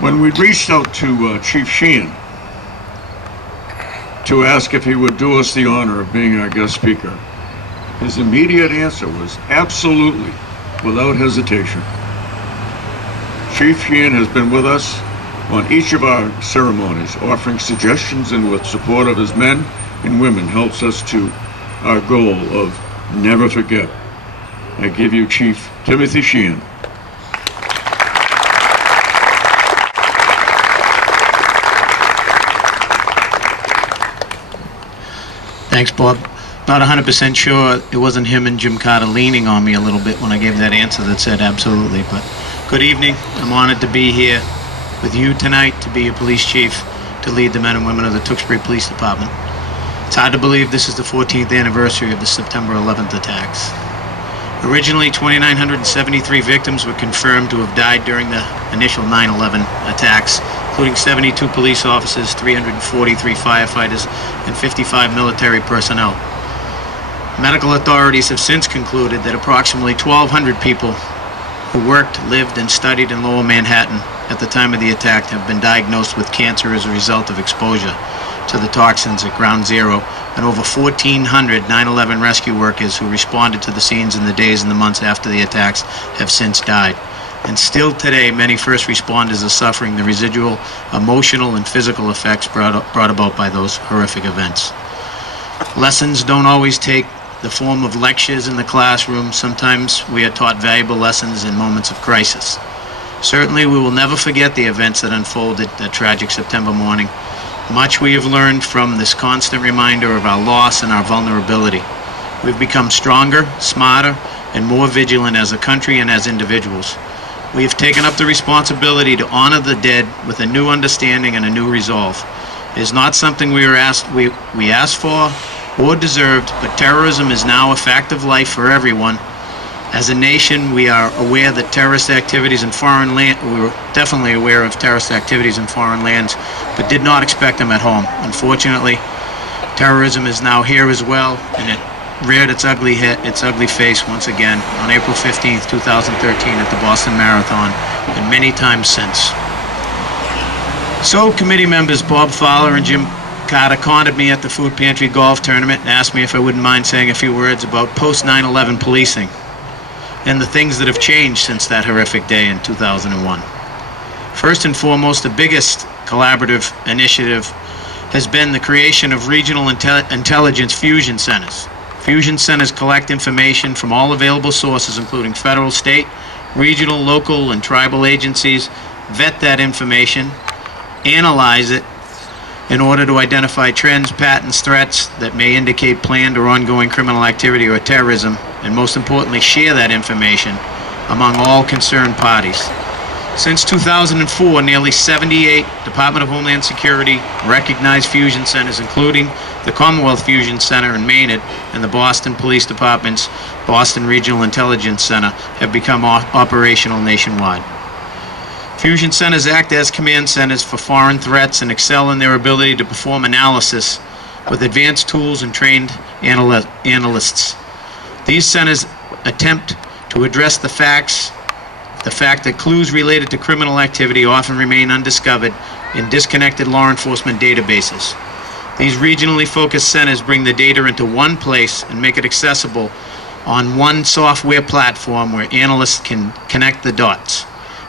When we reached out to Chief Sheehan to ask if he would do us the honor of being our guest speaker, his immediate answer was absolutely, without hesitation. Chief Sheehan has been with us on each of our ceremonies, offering suggestions, and with support of his men and women helps us to our goal of never forget. I give you Chief Timothy Sheehan. Thanks, Bob. Not 100% sure it wasn't him and Jim Carter leaning on me a little bit when I gave that answer that said absolutely. But good evening. I'm honored to be here with you tonight, to be your police chief, to lead the men and women of the Tewksbury Police Department. It's hard to believe this is the 14th anniversary of the September 11th attacks. Originally, 2,973 victims were confirmed to have died during the initial 9/11 attacks, including 72 police officers, 343 firefighters, and 55 military personnel. Medical authorities have since concluded that approximately 1,200 people who worked, lived, and studied in Lower Manhattan at the time of the attack have been diagnosed with cancer as a result of exposure to the toxins at Ground Zero, and over 1,400 9/11 rescue workers who responded to the scenes in the days and the months after the attacks have since died. And still today, many first responders are suffering the residual emotional and physical effects brought about by those horrific events. Lessons don't always take the form of lectures in the classroom. Sometimes we are taught valuable lessons in moments of crisis. Certainly, we will never forget the events that unfolded that tragic September morning. Much we have learned from this constant reminder of our loss and our vulnerability. We've become stronger, smarter, and more vigilant as a country and as individuals. We have taken up the responsibility to honor the dead with a new understanding and a new resolve. It is not something we asked for or deserved, but terrorism is now a fact of life for everyone. As a nation, we are aware that terrorist activities in foreign land, we were definitely aware of terrorist activities in foreign lands, but did not expect them at home. Unfortunately, terrorism is now here as well, and it reared its ugly face once again on April 15th, 2013 at the Boston Marathon, and many times since. So committee members Bob Fowler and Jim Carter cornered me at the food pantry golf tournament and asked me if I wouldn't mind saying a few words about post-9/11 policing and the things that have changed since that horrific day in 2001. First and foremost, the biggest collaborative initiative has been the creation of regional intelligence fusion centers. Fusion centers collect information from all available sources, including federal, state, regional, local, and tribal agencies, vet that information, analyze it in order to identify trends, patterns, threats that may indicate planned or ongoing criminal activity or terrorism, and most importantly, share that information among all concerned parties. Since 2004, nearly 78 Department of Homeland Security recognized fusion centers, including the Commonwealth Fusion Center in Maynard and the Boston Police Department's Boston Regional Intelligence Center, have become operational nationwide. Fusion centers act as command centers for foreign threats and excel in their ability to perform analysis with advanced tools and trained analysts. These centers attempt to address the fact that clues related to criminal activity often remain undiscovered in disconnected law enforcement databases. These regionally focused centers bring the data into one place and make it accessible on one software platform where analysts can connect the dots.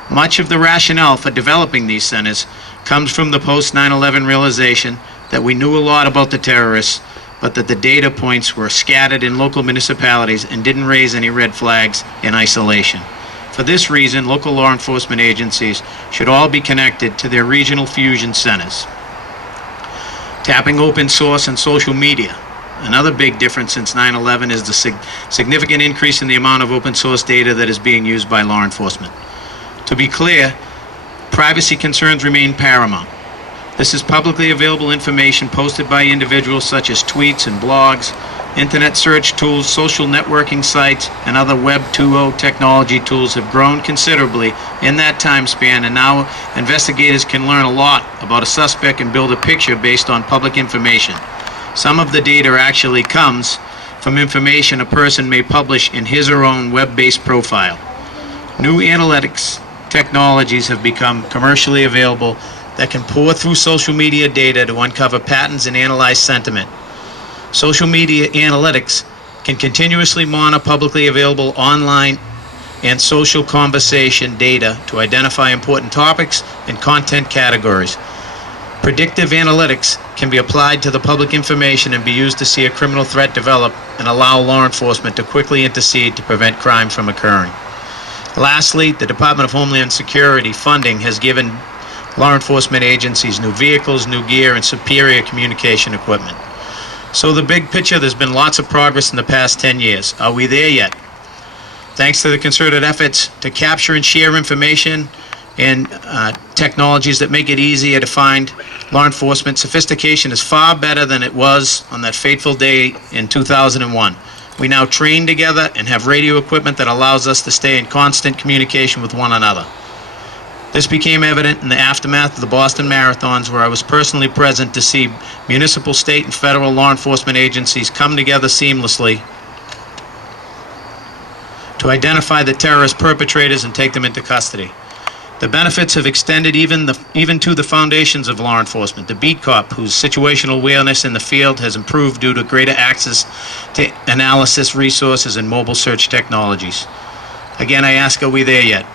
Much of the rationale for developing these centers comes from the post-9/11 realization that we knew a lot about the terrorists, but that the data points were scattered in local municipalities and didn't raise any red flags in isolation. For this reason, local law enforcement agencies should all be connected to their regional fusion centers. Tapping open source and social media. Another big difference since 9/11 is the significant increase in the amount of open source data that is being used by law enforcement. To be clear, privacy concerns remain paramount. This is publicly available information posted by individuals such as tweets and blogs, internet search tools, social networking sites, and other Web 2.0 technology tools have grown considerably in that time span, and now investigators can learn a lot about a suspect and build a picture based on public information. Some of the data actually comes from information a person may publish in his or own web-based profile. New analytics technologies have become commercially available that can pour through social media data to uncover patterns and analyze sentiment. Social media analytics can continuously monitor publicly available online and social conversation data to identify important topics and content categories. Predictive analytics can be applied to the public information and be used to see a criminal threat develop and allow law enforcement to quickly intercede to prevent crime from occurring. Lastly, the Department of Homeland Security funding has given law enforcement agencies new vehicles, new gear, and superior communication equipment. So the big picture, there's been lots of progress in the past 10 years. Are we there yet? Thanks to the concerted efforts to capture and share information and technologies that make it easier to find law enforcement, sophistication is far better than it was on that fateful day in 2001. We now train together and have radio equipment that allows us to stay in constant communication with one another. This became evident in the aftermath of the Boston Marathons, where I was personally present to see municipal, state, and federal law enforcement agencies come together seamlessly to identify the terrorist perpetrators and take them into custody. The benefits have extended even to the foundations of law enforcement. The beat cop, whose situational awareness in the field has improved due to greater access to analysis resources and mobile search technologies. Again, I ask, are we there yet?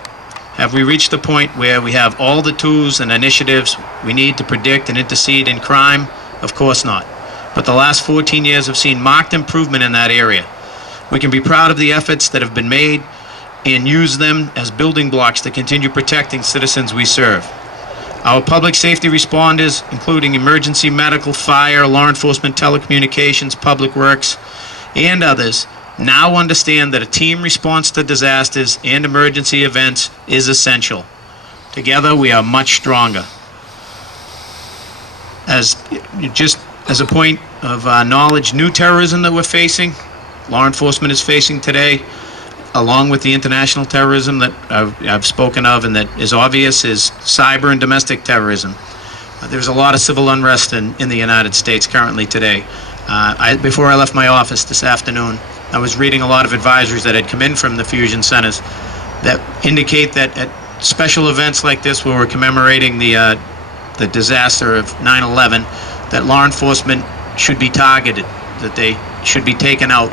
Have we reached the point where we have all the tools and initiatives we need to predict and intercede in crime? Of course not. But the last 14 years have seen marked improvement in that area. We can be proud of the efforts that have been made and use them as building blocks to continue protecting citizens we serve. Our public safety responders, including emergency medical, fire, law enforcement, telecommunications, public works, and others, now understand that a team response to disasters and emergency events is essential. Together, we are much stronger. Just as a point of knowledge, new terrorism that we're facing, law enforcement is facing today, along with the international terrorism that I've spoken of and that is obvious, is cyber and domestic terrorism. There's a lot of civil unrest in the United States currently today. Before I left my office this afternoon, I was reading a lot of advisories that had come in from the fusion centers that indicate that at special events like this, where we're commemorating the disaster of 9/11, that law enforcement should be targeted, that they should be taken out,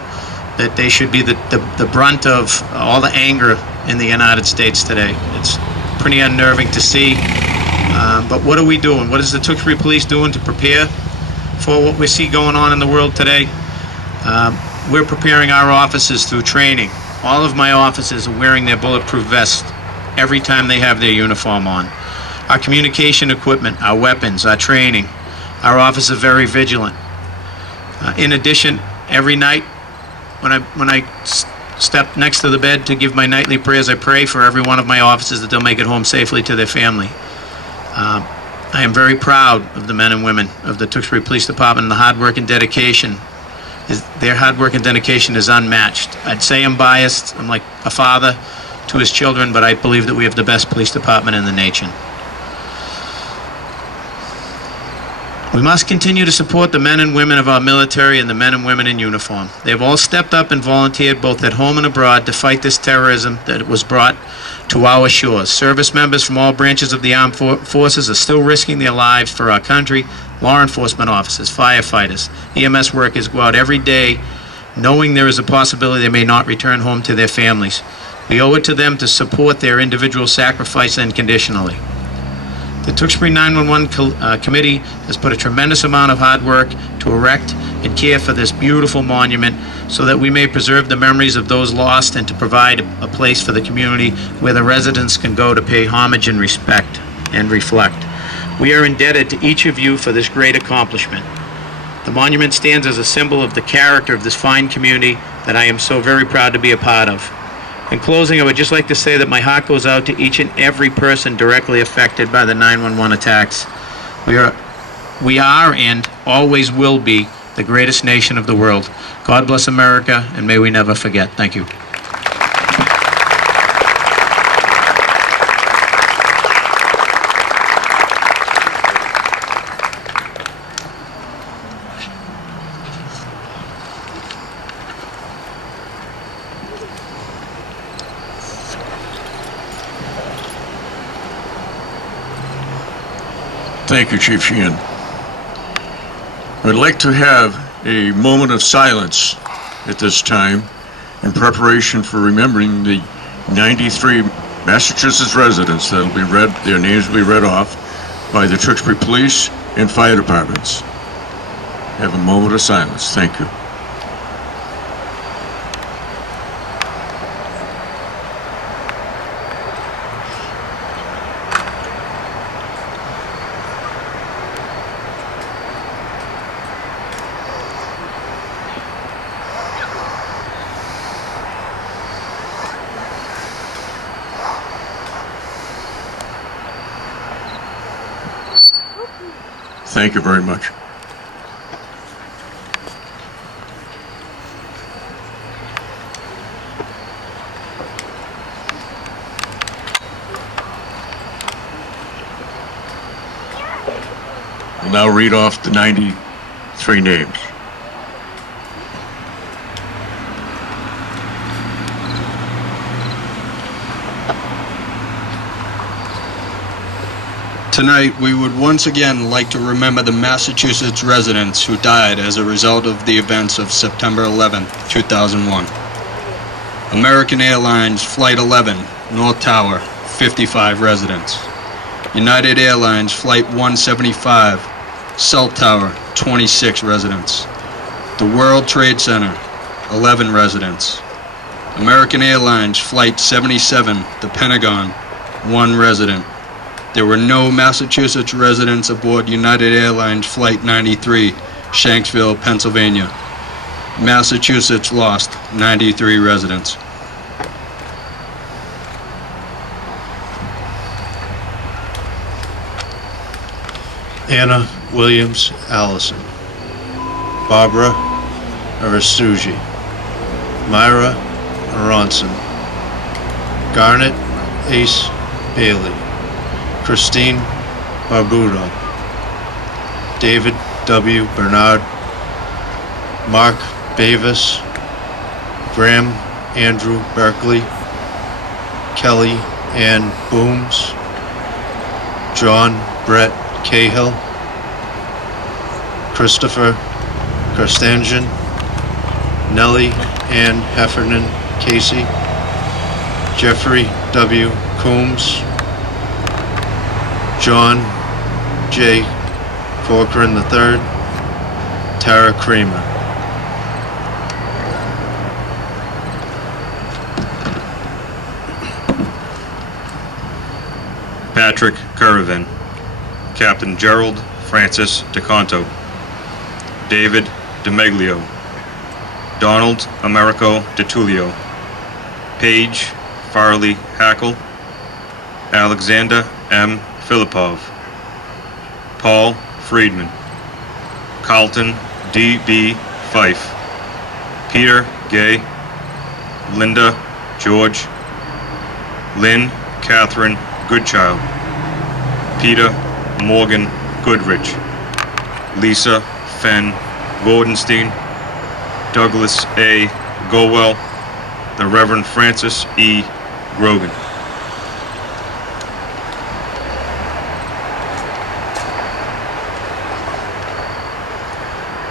that they should be the brunt of all the anger in the United States today. It's pretty unnerving to see. But what are we doing? What is the Tewksbury Police doing to prepare for what we see going on in the world today? We're preparing our officers through training. All of my officers are wearing their bulletproof vests every time they have their uniform on. Our communication equipment, our weapons, our training, our officers are very vigilant. In addition, every night when I step next to the bed to give my nightly prayers, I pray for every one of my officers that they'll make it home safely to their family. I am very proud of the men and women of the Tewksbury Police Department and the hard work and dedication. Their hard work and dedication is unmatched. I'd say I'm biased. I'm like a father to his children, but I believe that we have the best police department in the nation. We must continue to support the men and women of our military and the men and women in uniform. They have all stepped up and volunteered both at home and abroad to fight this terrorism that was brought to our shores. Service members from all branches of the armed forces are still risking their lives for our country. Law enforcement officers, firefighters, EMS workers go out every day knowing there is a possibility they may not return home to their families. We owe it to them to support their individual sacrifice unconditionally. The Tewksbury 911 Committee has put a tremendous amount of hard work to erect and care for this beautiful monument so that we may preserve the memories of those lost and to provide a place for the community where the residents can go to pay homage and respect and reflect. We are indebted to each of you for this great accomplishment. The monument stands as a symbol of the character of this fine community that I am so very proud to be a part of. In closing, I would just like to say that my heart goes out to each and every person directly affected by the 9/11 attacks. We are and always will be the greatest nation of the world. God bless America, and may we never forget. Thank you. Thank you, Chief Sheehan. I'd like to have a moment of silence at this time in preparation for remembering the 93 Massachusetts residents that'll be read, their names will be read off by the Tewksbury Police and Fire Departments. Have a moment of silence. Thank you. Thank you very much. I'll now read off the 93 names. Tonight, we would once again like to remember the Massachusetts residents who died as a result of the events of September 11, 2001. American Airlines Flight 11, North Tower, 55 residents. United Airlines Flight 175, South Tower, 26 residents. The World Trade Center, 11 residents. American Airlines Flight 77, the Pentagon, 1 resident. There were no Massachusetts residents aboard United Airlines Flight 93, Shanksville, Pennsylvania. Massachusetts lost 93 residents. Anna Williams Allison, Barbara Aristugi, Myra Aronson, Garnet Ace Bailey, Christine Barbudo, David W. Bernard, Mark Bavis, Graham Andrew Berkeley, Kelly Ann Booms, John Brett Cahill, Christopher Kerstangen, Nellie Ann Heffernan Casey, Jeffrey W. Coombs, John J. Corcoran III, Tara Kramer. Patrick Curavan, Captain Gerald Francis DeConto, David DeMeglio, Donald Americo DeTullio, Paige Farley Hackle, Alexander M. Filipov, Paul Friedman, Carlton D.B. Fife, Peter Gay, Linda George, Lynn Catherine Goodchild, Peter Morgan Goodrich, Lisa Fenn Vordenstein, Douglas A. Gowell, the Reverend Francis E. Grogan.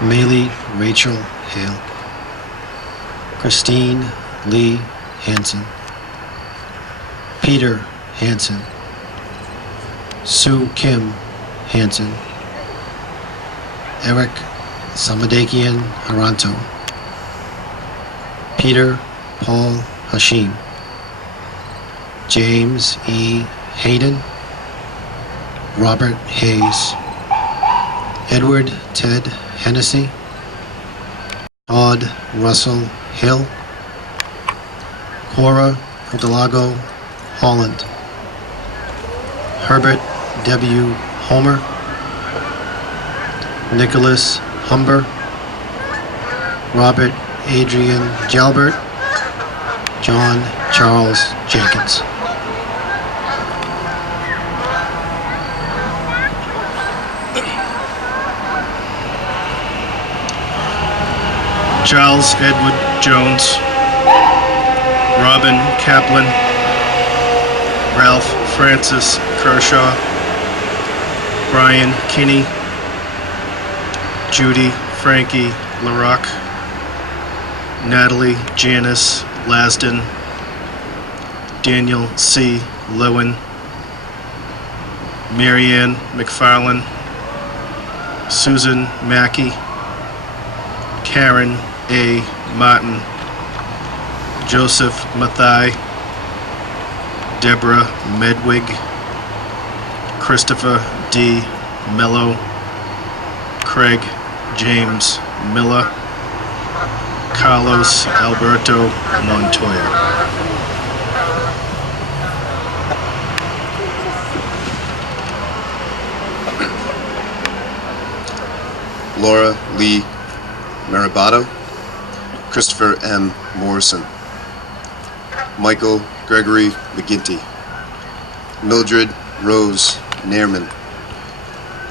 Maylee Rachel Hale, Christine Lee Hansen, Peter Hansen, Sue Kim Hansen, Eric Samadakian Haranto, Peter Paul Hashim, James E. Hayden, Robert Hayes, Edward Ted Hennessy, Todd Russell Hill, Cora Hidalgo Holland, Herbert W. Homer, Nicholas Humber, Robert Adrian Jalbert, John Charles Jenkins. Charles Edward Jones, Robin Kaplan, Ralph Francis Kershaw, Brian Kinney, Judy Frankie LaRock, Natalie Janice Lasden, Daniel C. Lewin, Marianne McFarlane, Susan Mackey, Karen A. Martin, Joseph Mathai, Deborah Medwig, Christopher D. Mello, Craig James Miller, Carlos Alberto Montoya. Laura Lee Maribato, Christopher M. Morrison, Michael Gregory McGinty, Mildred Rose Nairman,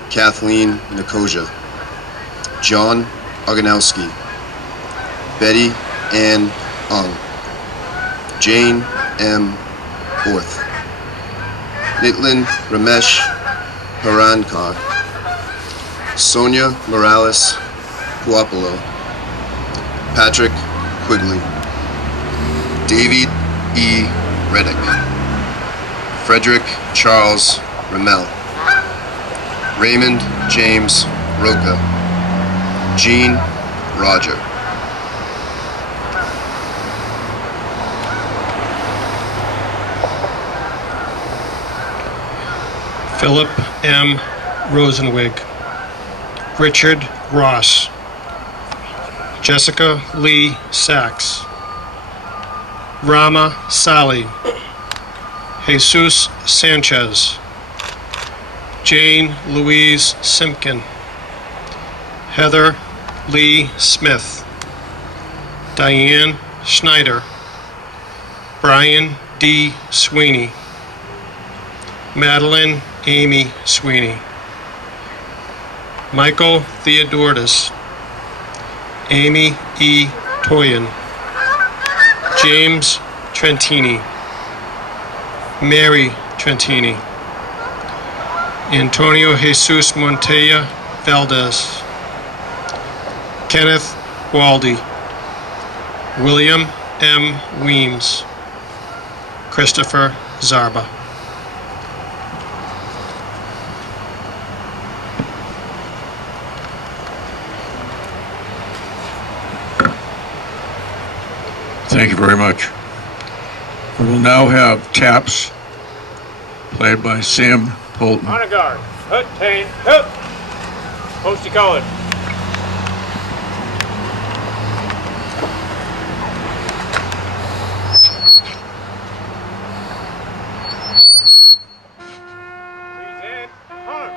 Kathleen Nicosia, John Oganowski, Betty Ann Ung, Jane M. Orth, Nitlin Ramesh Parankar, Sonia Morales Puopolo, Patrick Quigley, David E. Reddick, Frederick Charles Ramel, Raymond James Roca, Jean Roger. Philip M. Rosenwig, Richard Ross, Jessica Lee Sachs, Rama Sali, Jesus Sanchez, Jane Louise Simpkin, Heather Lee Smith, Diane Schneider, Brian D. Sweeney, Madeline Amy Sweeney, Michael Theodortis, Amy E. Toyin, James Trentini, Mary Trentini, Antonio Jesus Montella Valdez, Kenneth Waldy, William M. Weems, Christopher Zarba. Thank you very much. We will now have taps played by Sam Polton. Honor guard. Hut, tain, hut. Posty collar. Please in. Honor.